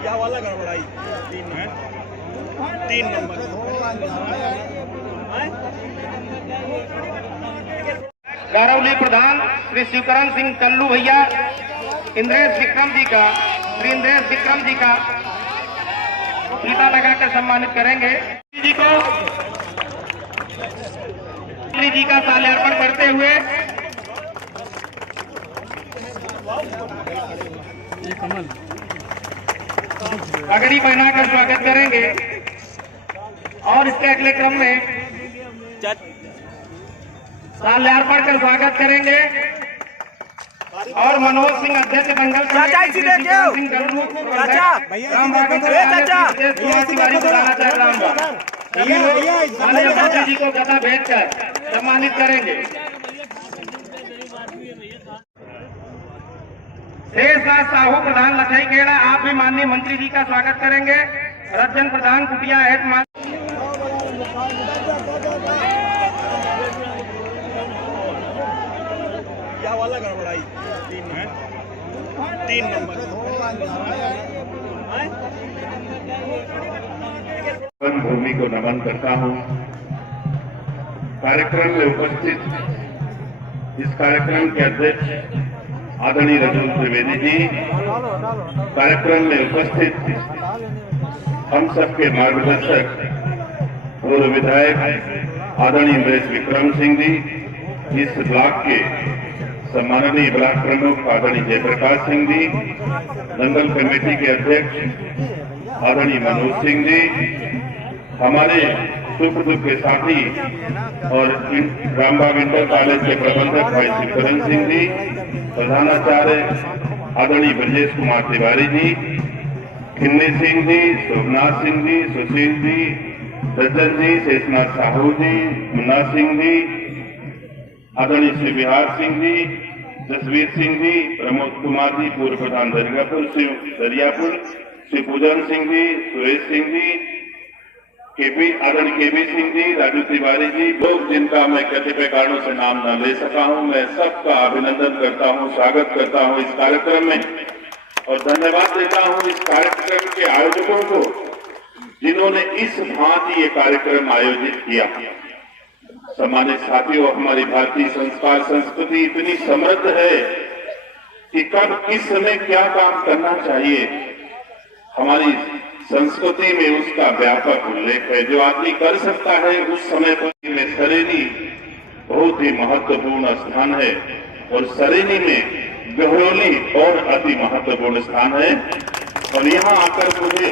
क्या वाला गड़बड़ाई 3 नंबर गौरवली प्रधान श्री शिवकरण सिंह कल्लू भैया इंद्रेश विक्रम जी का फीता लगाकर सम्मानित करेंगे। जी को जी का साल्यार्पण करते हुए पगड़ी पहनाकर स्वागत करेंगे और इसके अगले क्रम में साल्यार्पण कर स्वागत करेंगे और मनोज सिंह अध्यक्ष मंगल जी को गदा भेंट कर सम्मानित करेंगे। शेषनाथ साहू प्रधान लखई खेड़ा आप भी माननीय मंत्री जी का स्वागत करेंगे। रंजन प्रधान कुटिया हेड क्या वाला गड़बड़ाई 3 नंबर भूमि को नमन करता हूं। कार्यक्रम में उपस्थित इस कार्यक्रम के अध्यक्ष आदरणीय रजनी त्रिवेदी जी, कार्यक्रम में उपस्थित हम सबके मार्गदर्शक पूर्व विधायक आदरणीय इंद्रेश विक्रम सिंह जी, इस ब्लॉक के सम्माननीय ब्लॉक प्रमुख आदरणीय जयप्रकाश सिंह जी, दंगल कमेटी के अध्यक्ष आदरणीय मनोज सिंह जी, हमारे सुख दुख के साथी और रामबाग इंटर कॉलेज के प्रबंधक भाई शिवकरण सिंह जी, प्रधानाचार्य आदरणीय ब्रजेश कुमार तिवारी जी, खिन्नी सिंह जी, शोभनाथ सिंह जी, सुशील जी, रजन जी, शेषनाथ साहू जी, मुन्ना सिंह जी, आदरणीय श्री बिहार सिंह जी, जसवीर सिंह जी, प्रमोद कुमार जी पूर्व प्रधान दरियापुर, श्री पूजन सिंह जी, सुरेश सिंह जी, आदरणीय केबी सिंह जी, राजू तिवारी जी, लोग जिनका मैं कतिपय कारणों से नाम न ले सका हूं, मैं सबका अभिनंदन करता हूं, स्वागत करता हूं इस कार्यक्रम में और धन्यवाद देता हूं इस कार्यक्रम के आयोजकों को जिन्होंने इस भांति ये कार्यक्रम आयोजित किया। सम्मानित साथियों, हमारी भारतीय संस्कार संस्कृति इतनी समृद्ध है कि कब किस समय क्या काम करना चाहिए, हमारी संस्कृति में उसका व्यापक उल्लेख है। जो आदमी कर सकता है उस समय पर में सरेनी बहुत ही महत्वपूर्ण स्थान है और सरेनी में गहरोली और अति महत्वपूर्ण स्थान है और यहाँ आकर मुझे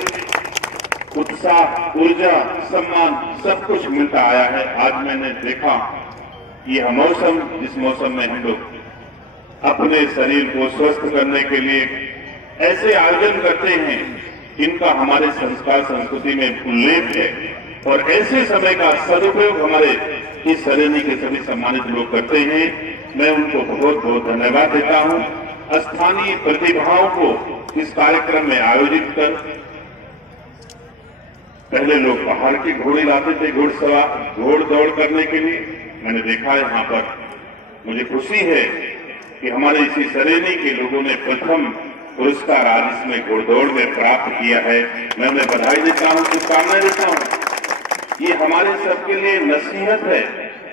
उत्साह, ऊर्जा, सम्मान सब कुछ मिलता आया है। आज मैंने देखा यह मौसम, जिस मौसम में हम लोग अपने शरीर को स्वस्थ करने के लिए ऐसे आयोजन करते हैं जिनका हमारे संस्कार संस्कृति में उल्लेख है और ऐसे समय का सदुपयोग हमारे इस सरेनी के सभी सम्मानित लोग करते हैं। मैं उनको बहुत बहुत धन्यवाद देता हूं। स्थानीय प्रतिभाओं को इस कार्यक्रम में आयोजित कर, पहले लोग बाहर के घोड़े लाते थे घोड़ दौड़ करने के लिए, मैंने देखा यहाँ पर मुझे खुशी है कि हमारे इसी सरेनी के लोगों ने प्रथम पुरस्कार आज इसमें घोड़दौड़ में प्राप्त किया है। मैं उन्हें बधाई देता हूं, शुभकामनाएं देता हूं। ये हमारे सबके लिए नसीहत है,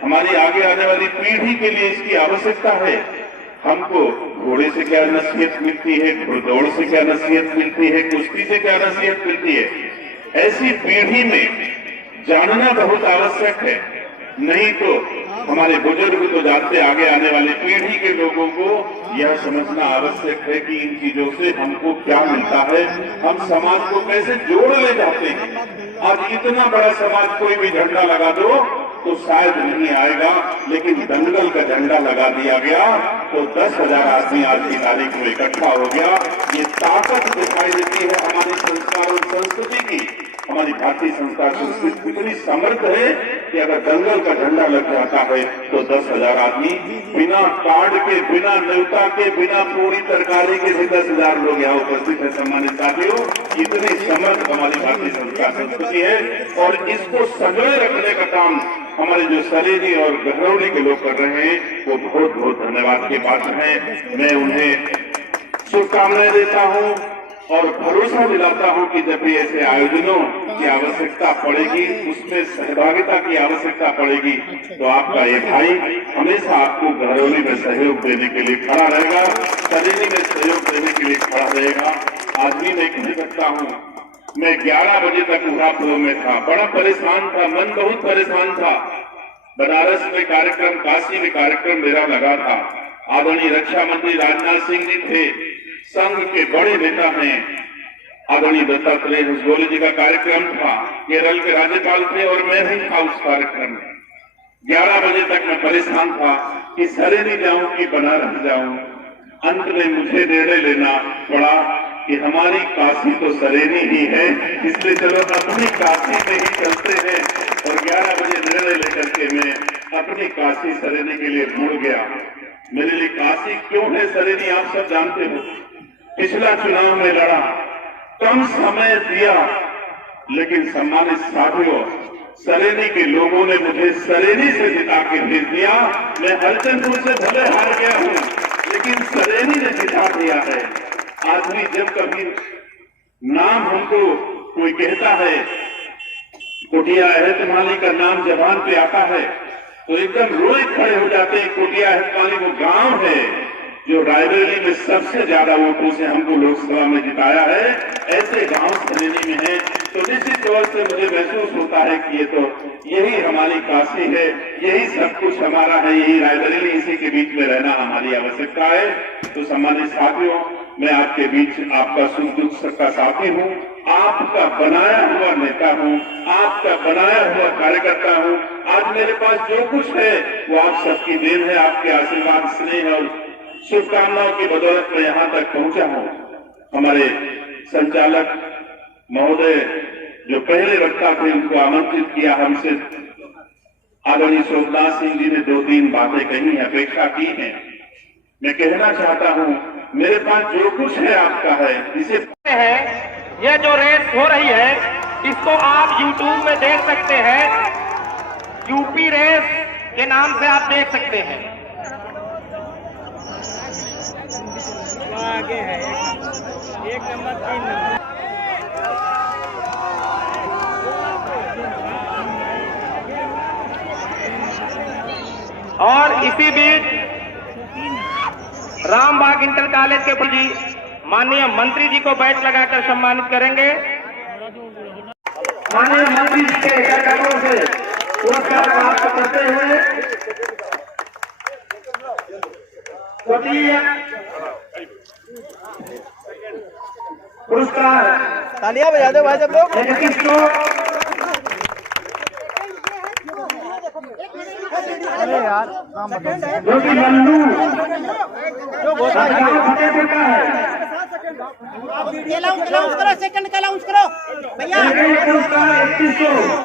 हमारी आगे आने वाली पीढ़ी के लिए इसकी आवश्यकता है। हमको घोड़े से क्या नसीहत मिलती है, घोड़दौड़ से क्या नसीहत मिलती है, कुश्ती से क्या नसीहत मिलती है, ऐसी पीढ़ी में जानना बहुत आवश्यक है। नहीं तो हमारे बुजुर्ग तो जानते, आगे आने वाली पीढ़ी के लोगों को यह समझना आवश्यक है कि इन चीजों से हमको क्या मिलता है, हम समाज को कैसे जोड़ ले जाते हैं। आज इतना बड़ा समाज कोई भी झंडा लगा दो तो शायद नहीं आएगा, लेकिन दंगल का झंडा लगा दिया गया तो 10,000 आदमी आज की तारीख में इकट्ठा हो गया। ये ताकत दिखाई देती है हमारे संस्कार और संस्कृति की। हमारी भारतीय संस्कार संस्कृति इतनी समृद्ध है कि अगर दंगल का झंडा लग जाता है तो 10,000 आदमी बिना कार्ड के, बिना न्योता के, बिना पूरी तरकारी के भी 10,000 लोग यहाँ उपस्थित है। सम्मानित साथियों, इतनी समृद्ध हमारी भारतीय संस्कार संस्कृति है और इसको संजोए रखने का काम हमारे जो सरेनी और गहरौली के लोग कर रहे हैं वो बहुत बहुत धन्यवाद के पात्र हैं। मैं उन्हें शुभकामनाएं देता हूं और भरोसा दिलाता हूं कि जब भी ऐसे आयोजनों की आवश्यकता पड़ेगी, उसमें सहभागिता की आवश्यकता पड़ेगी, तो आपका ये भाई हमेशा आपको गहरौली में सहयोग देने के लिए खड़ा रहेगा, सरेनी में सहयोग देने के लिए खड़ा रहेगा। आज भी मैं कह सकता हूं, मैं 11 बजे तक उड़ापुर में था, बड़ा परेशान था, मन बहुत परेशान था। बनारस में कार्यक्रम, काशी में कार्यक्रम मेरा लगा था। आदरणीय रक्षा मंत्री राजनाथ सिंह जी थे, संघ के बड़े नेता हैं, आदरणीय दत्तात्रेय हसगोले जी का कार्यक्रम था, केरल के राज्यपाल थे और मैं नहीं था उस कार्यक्रम में। 11 बजे तक मैं परेशान था कि सरेनी जाऊं कि बनारस जाऊं। अंत में मुझे निर्णय लेना पड़ा कि हमारी काशी तो सरेनी ही है, इसलिए चलो अपनी काशी में ही चलते हैं। और 11 बजे निर्णय लेकर के मैं अपनी काशी सरेनी के लिए मुड़ गया। मेरे लिए काशी क्यों है सरेनी, आप सब जानते हो। पिछला चुनाव में लड़ा, कम समय दिया, लेकिन सम्मानित साथियों, सरेनी के लोगों ने मुझे सरेनी से जिता के भेज दिया। मैं हरचंदपुर से भले हार गया हूं, लेकिन सरेनी ने जिता दिया है। आज भी जब कभी नाम हमको कोई कहता है, कुटिया अहतमाली का नाम जबान पे आता है तो एकदम रोए खड़े हो जाते हैं। कुटिया अहतमाली वो गांव है जो रायबरेली में सबसे ज्यादा वोटों से हमको लोकसभा में जिताया है। ऐसे गांव सरेनी में है, तो निश्चित तौर से मुझे महसूस होता है कि ये तो यही हमारी काशी है, यही सब कुछ हमारा है, यही रायबरेली, इसी के बीच में रहना हमारी आवश्यकता है। तो सम्मानित साथियों, मैं आपके बीच आपका सुख दुख सबका साथी हूँ, आपका बनाया हुआ नेता हूँ, आपका बनाया हुआ कार्यकर्ता हूँ। आज मेरे पास जो कुछ है वो आप सबकी देन है, आपके आशीर्वाद, स्नेह और शुभकामनाओं की बदौलत मैं यहाँ तक पहुंचा हूँ। हमारे संचालक महोदय जो पहले वक्ता थे, उनको आमंत्रित किया हमसे। आदरणीय शोभनाथ सिंह जी ने 2-3 बातें कही, अपेक्षा की है। मैं कहना चाहता हूँ, मेरे पास जो कुछ है आपका है, इसे है। यह जो रेस हो रही है, इसको आप YouTube में देख सकते हैं, यूपी रेस के नाम से आप देख सकते हैं। आगे है 1 नंबर 3 नंबर। और इसी बीच रामबाग इंटर कॉलेज के जी माननीय मंत्री जी को बैच लगाकर सम्मानित करेंगे। माननीय मंत्री जी के कार्यकर्ताओं से पुरस्कार प्राप्त करते हुए पुरस्कार तालियां बजा दो भाई सब लोग। अरे यार जो कि मल्लू जो फतेहपुर का है, अलाउंस करो, सेकंड का अलाउंस करो भैया। पुरस्कार 3100